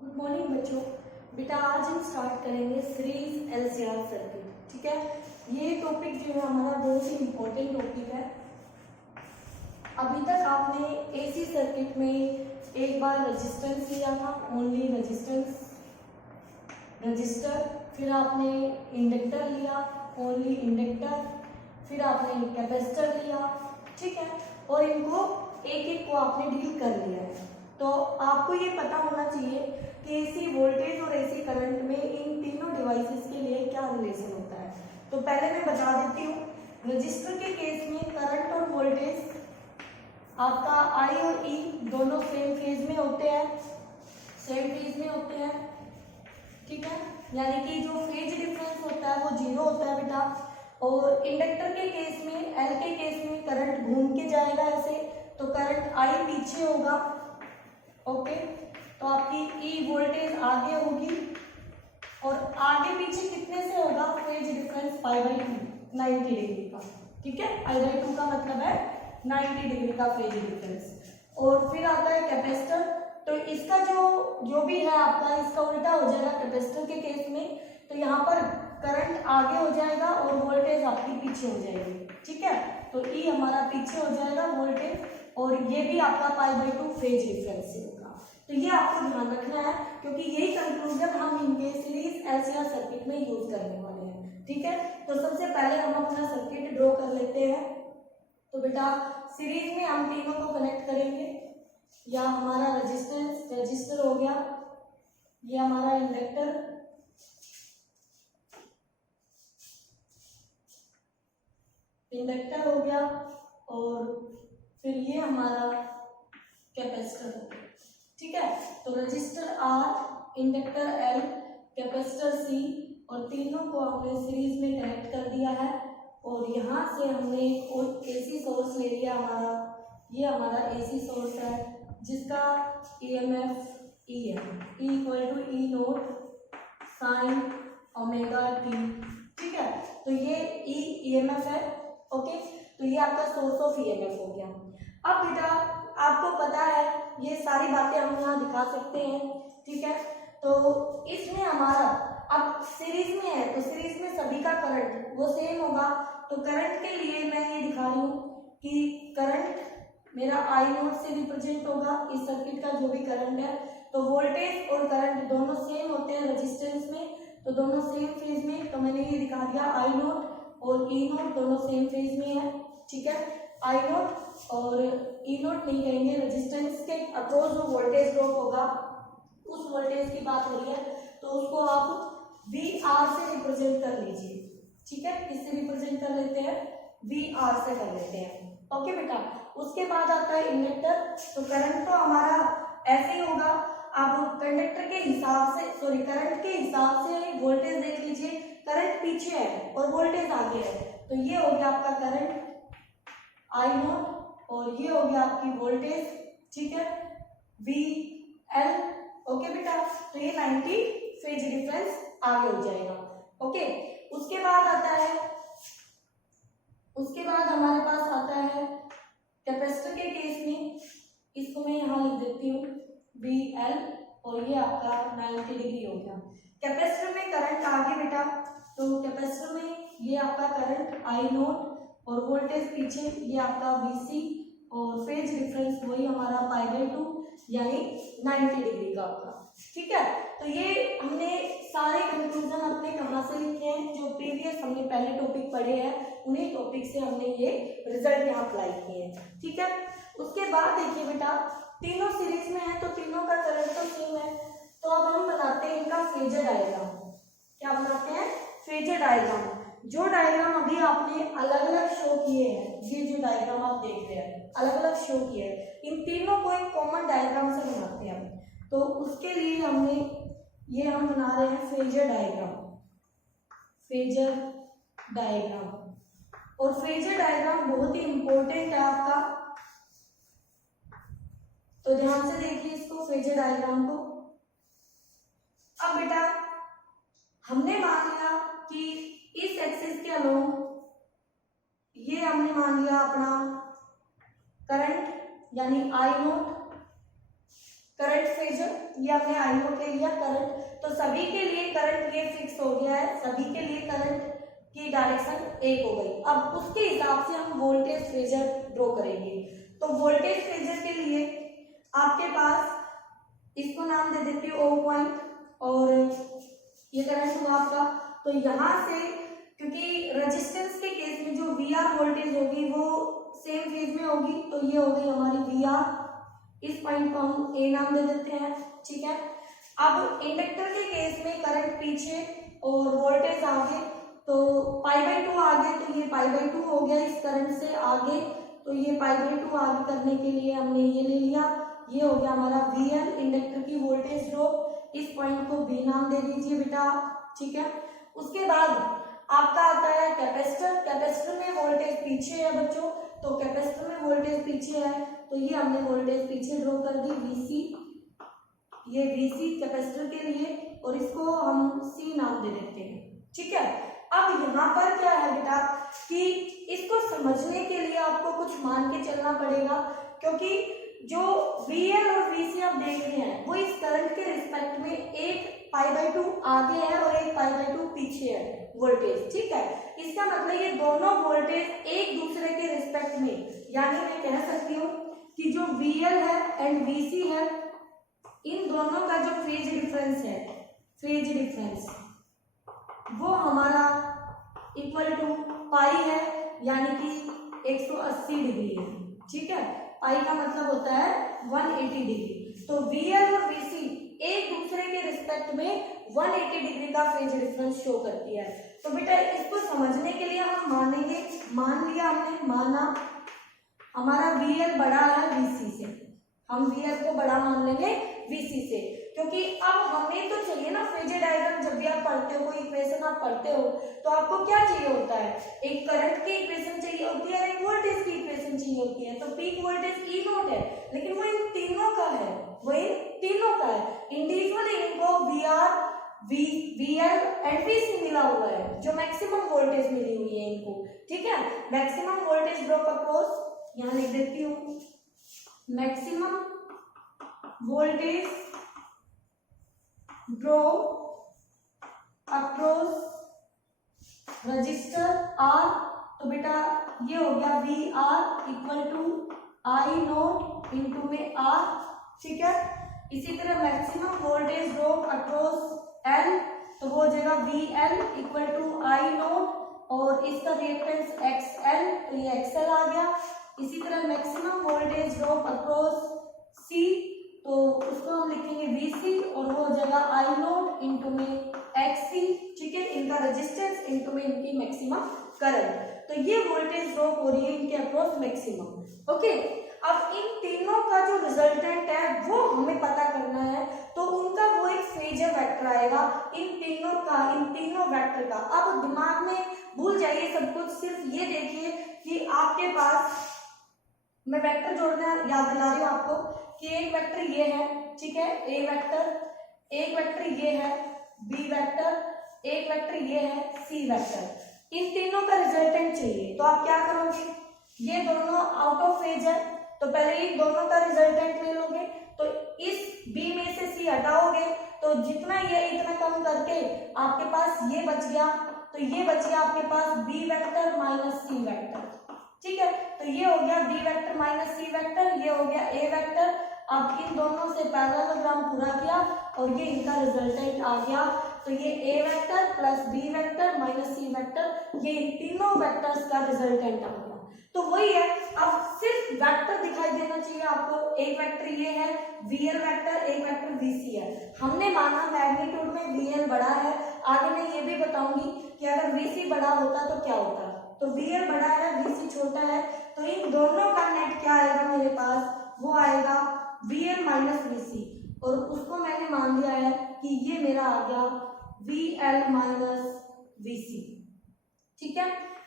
Good morning बच्चों। बेटा आज हम स्टार्ट करेंगे सीरीज एलसीआर सर्किट। ठीक है, ये टॉपिक जो है हमारा बहुत ही इम्पोर्टेंट टॉपिक है। अभी तक आपने एसी सर्किट में एक बार रेजिस्टेंस लिया था, ओनली रजिस्टर, फिर आपने इंडक्टर लिया, ओनली इंडक्टर, फिर आपने कैपेसिटर लिया। ठीक है, और इनको एक एक को आपने डील कर लिया है। तो आपको ये पता होना चाहिए कि एसी वोल्टेज और एसी करंट में इन तीनों डिवाइसेस के लिए क्या रिलेशन होता है। तो पहले मैं बता देती हूँ, रजिस्टर के केस में करंट और वोल्टेज आपका आई और ई दोनों सेम फेज में होते हैं, ठीक है, यानी कि जो फेज डिफरेंस होता है वो 0 होता है बेटा। और इंडक्टर के केस में, एल के केस में करंट घूम के जाएगा ऐसे, तो करंट आई पीछे होगा। ओके, तो आपकी ई वोल्टेज आगे होगी और आगे पीछे कितने से होगा, फेज डिफरेंस π/2 90 डिग्री का। ठीक है, π/2 का मतलब है 90 डिग्री का फेज डिफरेंस। और फिर आता है कैपेसिटर, तो इसका जो भी है आपका, इसका उल्टा हो जाएगा कैपेसिटर के केस में। तो यहाँ पर करंट आगे हो जाएगा और वोल्टेज आपकी पीछे हो जाएगी। ठीक है, तो ई हमारा पीछे हो जाएगा वोल्टेज, और ये भी आपका π/2 फेज डिफरेंस से होगा। तो ये आपको ध्यान रखना है, क्योंकि यही कंक्लूजन हम इनके सीरीज एलसीआर सर्किट में यूज करने वाले हैं। ठीक है, तो सबसे पहले हम अपना सर्किट ड्रॉ कर लेते हैं। तो बेटा सीरीज में हम तीनों को कनेक्ट करेंगे। या हमारा रजिस्टर हो गया, ये हमारा इंडक्टर हो गया, और फिर ये हमारा कैपेसिटर हो गया। ठीक है, तो resistor R, inductor L, capacitor C, और तीनों को हमने सीरीज में कनेक्ट कर दिया है। और यहाँ से हमने एसी सोर्स ले लिया हमारा, ये हमारा एसी सोर्स है जिसका ईएमएफ ई है, E = E0 sin ωt। ठीक है, तो ये ईएमएफ है। ओके, तो ये आपका सोर्स ऑफ ईएमएफ हो गया। अब बेटा आपको पता है ये सारी बातें हम यहाँ दिखा सकते हैं। ठीक है, तो इसमें हमारा अब सीरीज में है, तो सीरीज में सभी का करंट वो सेम होगा। तो करंट के लिए मैं ये दिखा रही हूँ कि करंट मेरा I0 से रिप्रेजेंट होगा, इस सर्किट का जो भी करंट है। तो वोल्टेज और करंट दोनों सेम होते हैं रेजिस्टेंस में, तो दोनों सेम फेज में। तो मैंने ये दिखा दिया I0 और E0 दोनों सेम फेज में है। ठीक है, I0 और E0 नहीं कहेंगे, रेजिस्टेंस के अक्रॉस जो वोल्टेज ड्रॉप होगा उस वोल्टेज की बात हो रही है, तो उसको आप VR से रिप्रेजेंट कर लीजिए। ठीक है, किससे रिप्रेजेंट कर लेते हैं, VR से कर लेते हैं। ओके बेटा, उसके बाद आता है इंडक्टर। तो करंट तो हमारा ऐसे ही होगा, आप कंडक्टर के हिसाब से, करंट के हिसाब से वोल्टेज देख लीजिए। करंट पीछे है और वोल्टेज आगे है, तो ये हो गया आपका करंट I0 और ये हो गया आपकी वोल्टेज। ठीक है, VL। ओके बेटा, तो ये 90 फेज डिफरेंस आगे हो जाएगा। ओके, उसके बाद हमारे पास आता है कैपेसिटर के केस में, इसको मैं यहाँ लिख देती हूँ VL, और ये आपका 90 डिग्री हो गया। कैपेसिटर में करंट आगे बेटा, तो कैपेसिटर में ये आपका करंट I0 और वोल्टेज पीछे, ये आपका VC, और फेज डिफरेंस वही हमारा π/2 यानी 90 डिग्री का होगा। ठीक है, तो ये हमने सारे कंक्लूजन अपने कहाँ से लिखे हैं, जो प्रीवियस हमने पहले टॉपिक पढ़े हैं उन्हीं टॉपिक से हमने ये रिजल्ट यहाँ अप्लाई किए हैं। ठीक है, उसके बाद देखिए बेटा, तीनों सीरीज में है तो तीनों का करंट तो सेम है, तो अब हम बनाते हैं इनका फेजर डायग्राम। क्या बनाते हैं, फेजर डायग्राम। जो डायग्राम अभी आपने अलग अलग शो किए हैं, ये जो डायग्राम आप देख रहे हैं अलग अलग शो किए हैं, इन तीनों को एक कॉमन डायग्राम से बनाते हैं। तो उसके लिए हम बना रहे हैं फेजर डायग्राम। और फेजर डायग्राम बहुत ही इंपॉर्टेंट है आपका, तो ध्यान से देखिए इसको, फेजर डायग्राम को। अब बेटा हमने मान लिया कि इस एक्सिस के अलोंग ये हमने मान लिया अपना करंट यानी I0, करंट फेजर, ये हमने आई नोट ले लिया करंट, तो सभी के लिए करंट ये फिक्स हो गया है, सभी के लिए करंट की डायरेक्शन एक हो गई। अब उसके हिसाब से हम वोल्टेज फेजर ड्रॉ करेंगे। तो वोल्टेज फेजर के लिए आपके पास, इसको नाम दे देती हूँ O पॉइंट, और ये करंट हुआ आपका। तो यहाँ से क्योंकि रेजिस्टेंस के केस में जो VR वोल्टेज होगी वो सेम फेज में होगी, तो ये हो गई हमारी VR, इस पॉइंट को हम A नाम दे देते हैं, ठीक है। अब इंडक्टर के केस में करंट पीछे और वोल्टेज आगे, तो π/2 आगे, तो ये π/2 हो गया इस करंट से आगे, तो ये π/2 आगे करने के लिए हमने ये ले लिया, ये हो गया हमारा VL, इंडक्टर की वोल्टेज ड्रॉप। इस पॉइंट को B नाम दे दीजिए बेटा, ठीक है। उसके बाद आपका आता है कैपेसिटर। कैपेसिटर में वोल्टेज पीछे है बच्चों, तो कैपेसिटर में वोल्टेज पीछे है, तो ये हमने वोल्टेज पीछे ड्रॉ कर दी VC, ये VC कैपेसिटर के लिए, और इसको हम C नाम दे देते हैं, ठीक है। अब यहाँ पर क्या है बेटा कि इसको समझने के लिए आपको कुछ मान के चलना पड़ेगा, क्योंकि जो VL और VC आप देख रहे हैं वो इस करंट के रिस्पेक्ट में एक π/2 आगे है और एक π/2 पीछे है वोल्टेज, ठीक है। इसका मतलब ये दोनों वोल्टेज एक दूसरे के रिस्पेक्ट में, यानी मैं कह सकती हूँ कि जो VL है एंड VC है, इन दोनों का जो फेज डिफरेंस है, फेज डिफरेंस वो हमारा इक्वल टू पाई है, यानी कि 180 डिग्री है, ठीक है। पाई का मतलब होता है 180 डिग्री। तो VL और VC एक दूसरे के रिस्पेक्ट में 180 डिग्री का फेज डिफरेंस शो करती है। तो बेटा इसको समझने के लिए हम मानेंगे, मान लिया हमने, माना हमारा VL बड़ा है VC से, हम VL को बड़ा मान लेंगे VC से, क्योंकि अब हमें तो चाहिए ना फेजर डायग्राम। जब भी आप पढ़ते हो, कोई इक्वेशन आप पढ़ते हो, तो आपको क्या चाहिए होता है, एक करंट की इक्वेशन चाहिए होती है और एक वोल्टेज की इक्वेशन चाहिए होती है। तो पीक वोल्टेज E नोट है, लेकिन वो इन तीनों का है, वो इन तीनों का है। इंडिविजुअली इनको VR, VL एंड VC मिला हुआ है, जो मैक्सिमम वोल्टेज मिली हुई है इनको, ठीक है। मैक्सिमम वोल्टेज ड्रॉप अक्रॉस, यहाँ लिख देती हूँ, maximum voltage drop across resistor R। तो बेटा ये हो गया VR equal to I naught into में R, ठीक है। इसी तरह maximum voltage drop across L, तो वो हो जाएगा VL equal to I naught और इसका रिएक्टेंस XL, तो ये XL आ गया। इसी तरह maximum voltage drop across C, तो उसको हम लिखेंगे VC और वो हो जाएगा I नोट इंटू में XC, ठीक है। इनका रेजिस्टेंस इंटू में इनकी मैक्सिमम करंट, तो ये वोल्टेज ड्रॉप हो रही है इनके अक्रॉस मैक्सिमम, ओके। अब इन तीनों का जो रिजल्टेंट है वो हमें पता करना है, तो उनका वो एक फेजर वेक्टर आएगा, इन तीनों का, इन तीनों वेक्टर का। अब दिमाग में भूल जाइए सब कुछ, सिर्फ ये देखिए कि आपके पास, मैं वेक्टर जोड़ना याद दिला रही हूँ आपको कि एक वेक्टर ये है, ठीक है, A वेक्टर, एक वेक्टर ये है B वेक्टर, एक वेक्टर ये है C वेक्टर। इन तीनों का रिजल्टेंट चाहिए, तो आप क्या करोगे, ये दोनों आउट ऑफ फेज है, तो पहले इन दोनों का रिजल्टेंट ले लोगे, तो इस B में से C हटाओगे, तो जितना ये इतना कम करके आपके पास ये बच गया, तो ये बच गया आपके पास B vector minus C vector, ठीक है। तो ये हो गया B vector minus C vector, ये हो गया A वेक्टर। अब इन दोनों से पैरेललोग्राम पूरा किया और ये इनका रिजल्टेंट आ गया, तो ये A vector plus B vector minus C vector, ये इन तीनों वेक्टर्स का रिजल्टेंट आ गया। तो वही है, अब सिर्फ वेक्टर दिखाई देना चाहिए आपको, एक वेक्टर ये है VL वेक्टर, एक वेक्टर VC है। हमने माना मैग्नीट्यूड में VL बड़ा है, आगे मैं ये भी बताऊंगी कि अगर VC बड़ा होता तो क्या होता, तो VL बड़ा है VC छोटा है, तो इन दोनों का नेट क्या आएगा मेरे पास, वो आएगा VL माइनस VC, और उसको मैंने मान लिया है कि ये मेरा आ गया VL माइनस VC, ठीक है,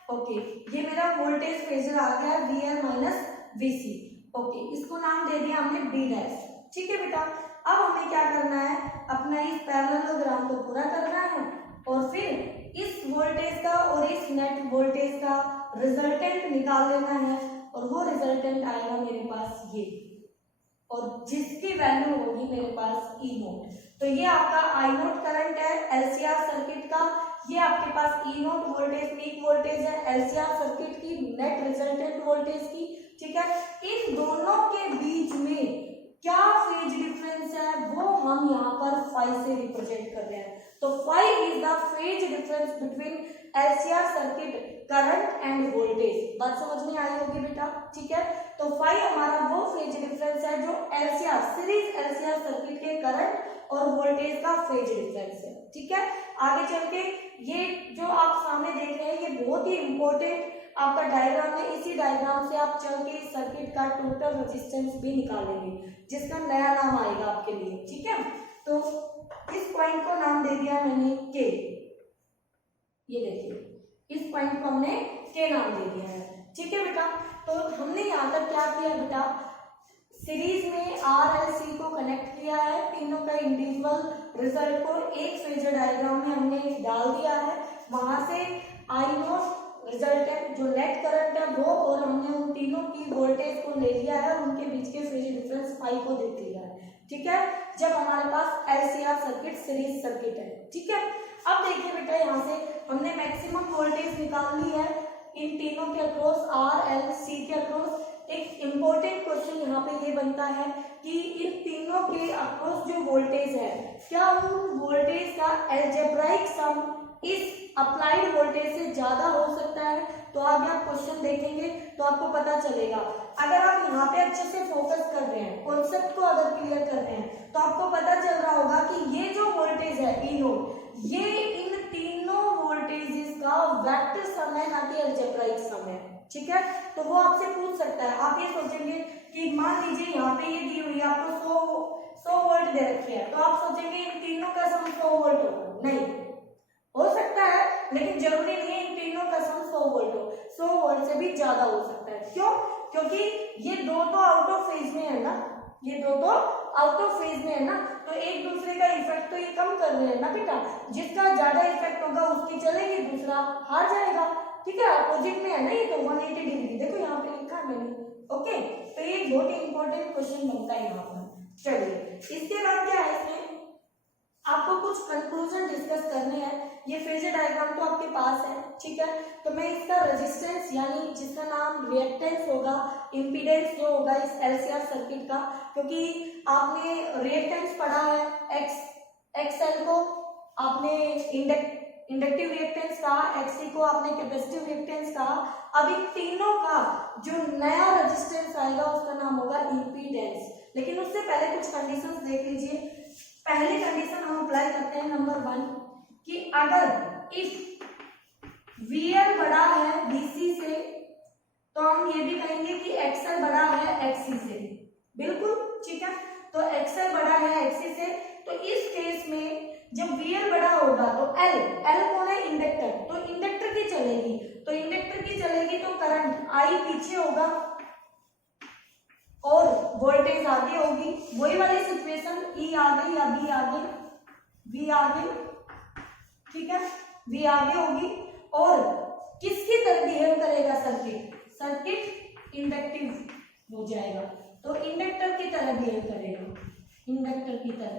ओके। ये मेरा वोल्टेज फेजर आ गया VL माइनस VC, ओके। इसको नाम दे दिया हमने B डैश, ठीक है बेटा। अब हमें क्या करना है, अपना इस पैरेललोग्राम को पूरा करना है और फिर इस वोल्टेज का और इस नेट वोल्टेज का रिजल्टेंट निकाल लेना है, और वो रिजल्टेंट आएगा मेरे पास ये, और जिसकी वैल्यू होगी मेरे पास ई नोट। तो ये आपका आई नोट करंट है एलसीआर सर्किट का, ये आपके पास ई नोट वोल्टेज पीक वोल्टेज है एलसीआर सर्किट की नेट रिजल्टेंट वोल्टेज की, ठीक है। इन दोनों के बीच में क्या फेज डिफरेंस है वो हम यहाँ पर फाई से रिप्रेजेंट कर रहे हैं। तो phi is the phase difference between LCR circuit current and voltage. बात समझ में आई होगी बेटा, ठीक है। तो फाई हमारा वो फेज डिफरेंस है जो एलसीआर सीरीज एलसीआर सर्किट के करंट और वोल्टेज का फेज डिफरेंस है, ठीक है। आगे चल के ये जो आप सामने देख रहे हैं ये बहुत ही इंपॉर्टेंट आपका डायग्राम है। इसी डायग्राम से आप चल के सर्किट का टोटल रेजिस्टेंस भी निकालेंगे जिसका नया नाम आएगा आपके लिए, ठीक है। तो इस पॉइंट को नाम दे दिया मैंने के, ये देखिए इस पॉइंट को हमने के नाम दे दिया है, ठीक है बेटा। तो हमने यहाँ तक क्या किया बेटा, सीरीज में आर एल सी को कनेक्ट किया है, तीनों का इंडिविजुअल रिजल्ट को एक फेजर डायग्राम में हमने डाल दिया है। वहां से आई नोट रिजल्ट है जो नेट करंट है वो, और हमने उन तीनों की वोल्टेज को ले लिया है, उनके बीच के फेज डिफरेंस फाई को देख लिया है, ठीक है। जब हमारे पास एलसीआर सर्किट सीरीज सर्किट है, ठीक है। अब देखिए बेटा यहाँ से हमने मैक्सिमम वोल्टेज निकाल ली है इन तीनों के अक्रॉस, आर एल सी के अक्रॉस। एक इम्पोर्टेंट क्वेश्चन यहाँ पे ये बनता है कि इन तीनों के अक्रॉस जो वोल्टेज है क्या उन वोल्टेज का अलजेब्राइक सम इस अप्लाइड वोल्टेज से ज्यादा हो सकता है। तो आगे आप क्वेश्चन देखेंगे तो आपको पता चलेगा। अगर आप यहाँ पे अच्छे से फोकस कर रहे हैं, कॉन्सेप्ट को अगर क्लियर कर रहे हैं, तो आपको पता चल रहा होगा कि ये जो वोल्टेज है ई नोट, ये इन तीनों वोल्टेजेस का वेक्टर सम है, ना कि अलजेब्राइक सम है, ठीक है। तो वो आपसे पूछ सकता है। आप ये सोचेंगे कि मान लीजिए यहाँ पे ये दी हुई है आपको 100 वोल्ट दे रखी है, तो आप सोचेंगे इन तीनों का सम 100 वोल्ट होगा, नहीं हो सकता है, लेकिन जरूरी नहीं है इन तीनों का सम 100 वोल्ट हो, 100 वोल्ट से भी ज्यादा हो सकता है। क्यों? क्योंकि ये दो तो आउट ऑफ फेज में है ना, ये दो तो आउट ऑफ फेज में है ना, तो एक दूसरे का इफेक्ट तो ये कम कर रहे हैं ना बेटा। जिसका ज्यादा इफेक्ट होगा उसकी चलेगी, दूसरा हार जाएगा, ठीक है। अपोजिट में है ना ये तो 180 डिग्री, देखो यहाँ पे लिखा है मैंने, ओके। तो ये बहुत ही इंपॉर्टेंट क्वेश्चन बनता है यहाँ पर। चलिए इसके बाद क्या है, इसमें आपको कुछ कंक्लूजन डिस्कस करने हैं। ये फेजर डायग्राम तो आपके पास है, ठीक है। तो मैं इसका रेजिस्टेंस यानी जिसका नाम रिएक्टेंस होगा, इंपीडेंस जो होगा इस एलसीआर सर्किट का, क्योंकि आपने रिएक्टेंस पढ़ा है एक्सएल को आपने इंडक्टिव रिएक्टेंस कहा, एक्सी को आपने कैपेसिटिव रिएक्टेंस कहा। अब इन तीनों का जो नया रेजिस्टेंस आएगा उसका नाम होगा इंपीडेंस। लेकिन उससे पहले कुछ कंडीशंस देख लीजिए। पहली कंडीशन हम अप्लाई करते हैं नंबर 1 कि अगर इफ VL बड़ा है VC से, तो हम ये भी कहेंगे कि XL बड़ा है XC से, बिल्कुल ठीक है। तो XL बड़ा है XC से, तो इस केस में जब VL बड़ा होगा तो L कौन है, इंडक्टर, तो इंडक्टर की चलेगी, तो इंडक्टर की चलेगी तो करंट I पीछे होगा और वोल्टेज आगे होगी। वही वाली सिचुएशन E आगे या B आगे, V आगे, ठीक है, V आगे होगी। और किसकी तरह बिहेव करेगा सर्किट इंडक्टिव हो जाएगा, तो इंडक्टर की तरह बिहेव करेगा, इंडक्टर की तरह,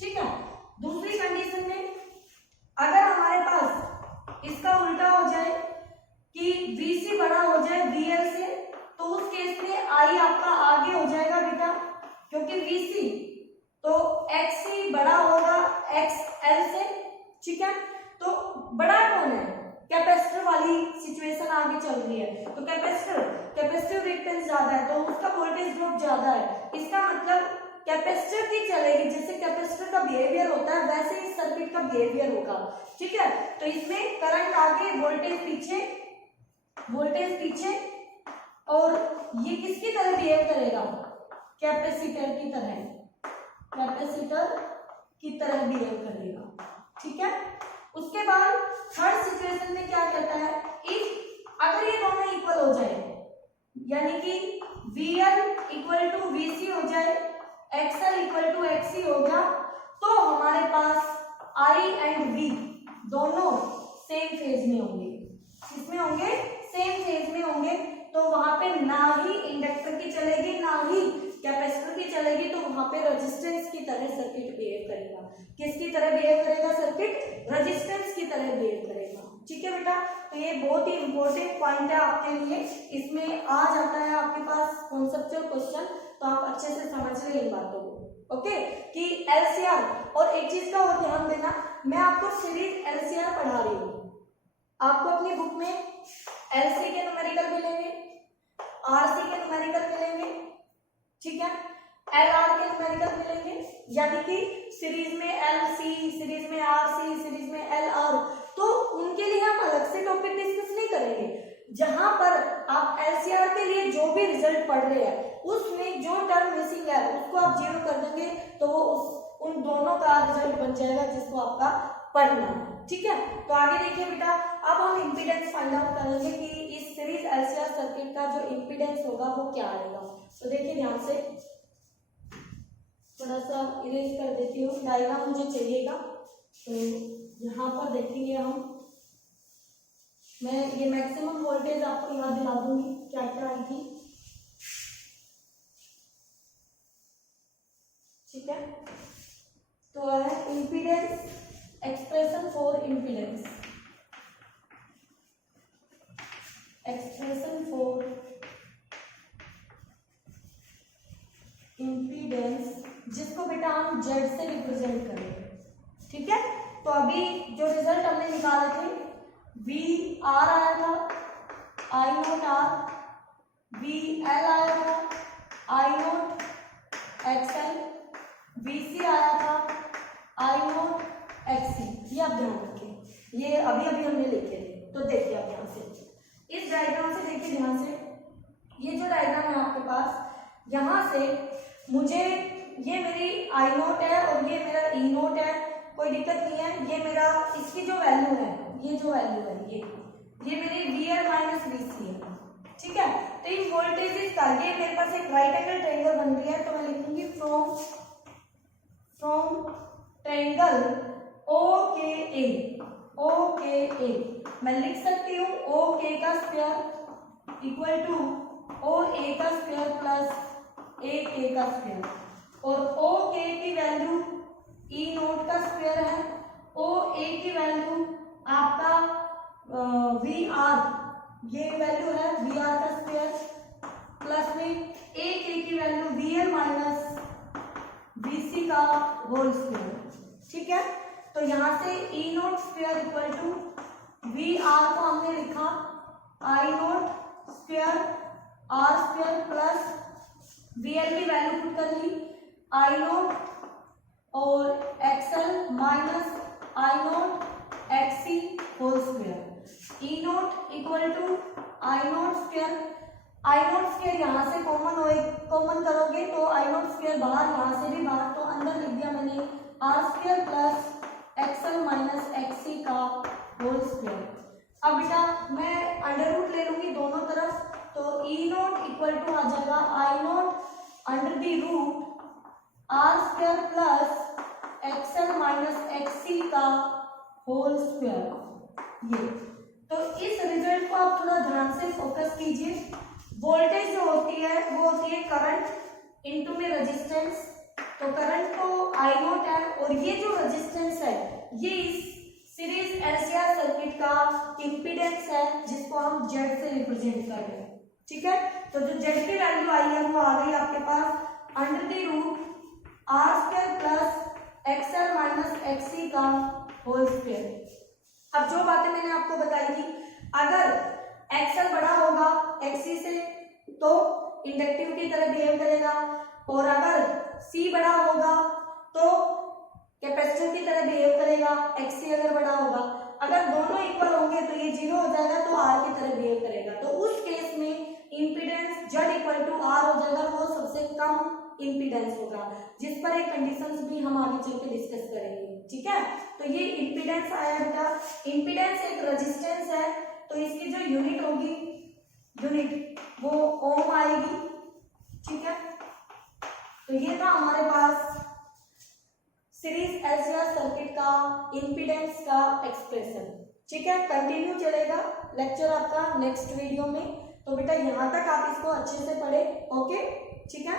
ठीक है। दूसरी कंडीशन में अगर हमारे पास इसका उल्टा हो जाए कि VC बड़ा हो जाए VL से, तो उस केस में I आपका आगे हो जाएगा बेटा, क्योंकि VC तो XC बड़ा होगा XL से, ठीक है। तो बड़ा कौन है, कैपेसिटर वाली सिचुएशन आगे चल रही है, तो कैपेसिटिव रिएक्टेंस ज्यादा है तो उसका वोल्टेज ड्रॉप ज्यादा है। इसका मतलब कैपेसिटर की चलेगी, जैसे कैपेसिटर का बिहेवियर होता है वैसे ही सर्किट का बिहेवियर होगा, ठीक है। तो इसमें करंट आगे वोल्टेज पीछे, और ये किसकी तरह बिहेव करेगा, कैपेसिटर की तरह बिहेव करेगा, ठीक है। उसके बाद थर्ड सिचुएशन में क्या कहता है, इफ अगर ये दोनों इक्वल हो जाए, यानी कि VL इक्वल टू VC हो जाए, XL इक्वल टू XC हो गया, तो हमारे पास I एंड V दोनों सेम फेज में होंगे। किसमें होंगे, सेम फेज में होंगे। तो वहां पे ना ही इंडक्टर की चलेगी ना ही कैपेसिटर पे रेजिस्टेंस की तरह सर्किट बिहेव करेगा। किसकी तरह बिहेव करेगा सर्किट? रेजिस्टेंस की तरह बिहेव करेगा। ठीक है बेटा, तो ये बहुत ही इंपॉर्टेंट पॉइंट है आपके लिए, इसमें आ जाता है आपके पास कॉन्सेप्चुअल क्वेश्चन, तो आप अच्छे से समझ लें इन बातों को। ओके, कि एलसीआर, और एक चीज का और ध्यान देना, मैं आपको सीरीज एलसीआर पढ़ा रही हूँ, आपको अपनी बुक में एलसी के न्यूमेरिकल मिलेंगे, आरसी के न्यूमेरिकल मिलेंगे, ठीक है, एलआर के न्यूमेरिकल मिलेंगे, यानी कि सीरीज में एलसी, सीरीज में आरसी, सीरीज में एलआर, तो उनके लिए हम अलग से टॉपिक डिस्कस नहीं करेंगे। जहां पर आप एलसीआर के लिए जो भी रिजल्ट पढ़ रहे हैं उसमें जो टर्म मिसिंग है उसको आप जीरो कर देंगे, तो वो उन दोनों का रिजल्ट बन जाएगा जिसको आपका पढ़ना है। ठीक है, तो आगे देखिए बेटा, अब हम इंपीडेंस फाइंड आउट करेंगे कि इस सीरीज एलसीआर सर्किट का जो इंपीडेंस होगा वो क्या आएगा। तो देखिए ध्यान से, थोड़ा सा इरेज कर देती हूँ, डायग्राम मुझे चाहिएगा, तो यहाँ पर देखेंगे हम, मैं ये मैक्सिमम वोल्टेज आपको याद दिला दूंगी क्या क्या आई थी। ठीक है, तो है impedance, expression for impedance, expression for impedance, जिसको बेटा हम जेड से रिप्रेजेंट करेंगे। ठीक है, तो अभी जो रिजल्ट हमने निकाले थे, वी आर आया था, आई नोट आर, वी एल आया था, आई नोट एक्स एल, वी सी आया था, आई नोट एक्स सी। ये आप ध्यान रखें, ये अभी अभी हमने लिखे थे। तो देखिए आप ध्यान से इस डायग्राम से, देखिए ध्यान से, ये जो डायग्राम है आपके पास, यहाँ से मुझे, ये मेरी आई नोट है और ये मेरा ई नोट है, कोई दिक्कत नहीं है, ये मेरा, इसकी जो वैल्यू है, ये जो वैल्यू है, ये मेरी वी एल माइनस वी सी है। ठीक है, तो इन वोल्टेजेस का, ये मेरे पास एक राइट एंगल ट्रायंगल बन रही है, तो मैं लिखूंगी फ्रॉम ट्रायंगल ओ के ए, ओ के ए, मैं लिख सकती हूँ ओ के का स्क्वायर इक्वल टू ओ ए का स्क्वायर प्लस ए के का स्क्वायर, और ओ के की वैल्यू ई नोट का स्क्वायर है, ओ ए की वैल्यू आपका वी आर, ये वैल्यू है वी आर का स्क्वायर, प्लस में ए के की value V L minus V C का होल स्क्वायर। ठीक है, तो यहाँ से E naught square equal to V R को हमने लिखा I naught square R square plus V L की वैल्यू पुट कर ली आई नोट और XL minus I naught XC whole square, E naught equal to I naught square, I naught square यहाँ से common करोगे तो आई नोट स्क्वायर बाहर, यहाँ से भी बाहर, तो अंदर लिख दिया मैंने R square plus XL minus XC का होल स्क्वायर। अब बेटा मैं अंडर रूट ले लूंगी दोनों तरफ, तो ई नोट इक्वल टू आ जाएगा I naught under the root R square plus XL minus XC का होल स्क्वायर। ये तो इस रिजल्ट को आप थोड़ा ध्यान से फोकस कीजिए। वोल्टेज जो होती है वो होती है करंट इनटू में रेजिस्टेंस, तो करंट तो आई नोट है, और ये जो रेजिस्टेंस है ये इस सीरीज एलसीआर सर्किट का इंपीडेंस है, जिसको हम जेड से रिप्रेजेंट कर रहे हैं। ठीक है, तो जो जेड की वैल्यू आई है वो आ गई आपके पास under the root R square plus XL minus XC का होल स्क्वायर। अब जो बातें मैंने आपको बताई थी, अगर एक्सएल बड़ा होगा एक्सी से तो इंडक्टिव की तरह बिहेव करेगा, और अगर सी बड़ा होगा तो कैपेसिटर की तरह बिहेव करेगा, एक्सी अगर बड़ा होगा। अगर दोनों इक्वल होंगे तो ये जीरो हो जाएगा, तो आर की तरह बिहेव करेगा, तो उस केस में impedance Z equal to R हो जाएगा, वो सबसे कम इंपीडेंस होगा, जिस पर एक कंडीशंस भी हम आगे चल के डिस्कस करेंगे। ठीक है, तो ये इंपीडेंस आया बेटा। इंपीडेंस एक रेजिस्टेंस है, तो इसकी जो यूनिट होगी, यूनिट वो ओम आएगी। ठीक है, तो ये था हमारे पास सीरीज एलसीआर सर्किट का इंपीडेंस का एक्सप्रेशन। ठीक है, कंटिन्यू चलेगा लेक्चर आपका नेक्स्ट वीडियो में, तो बेटा यहाँ तक आप इसको अच्छे से पढ़े। ओके, ठीक है।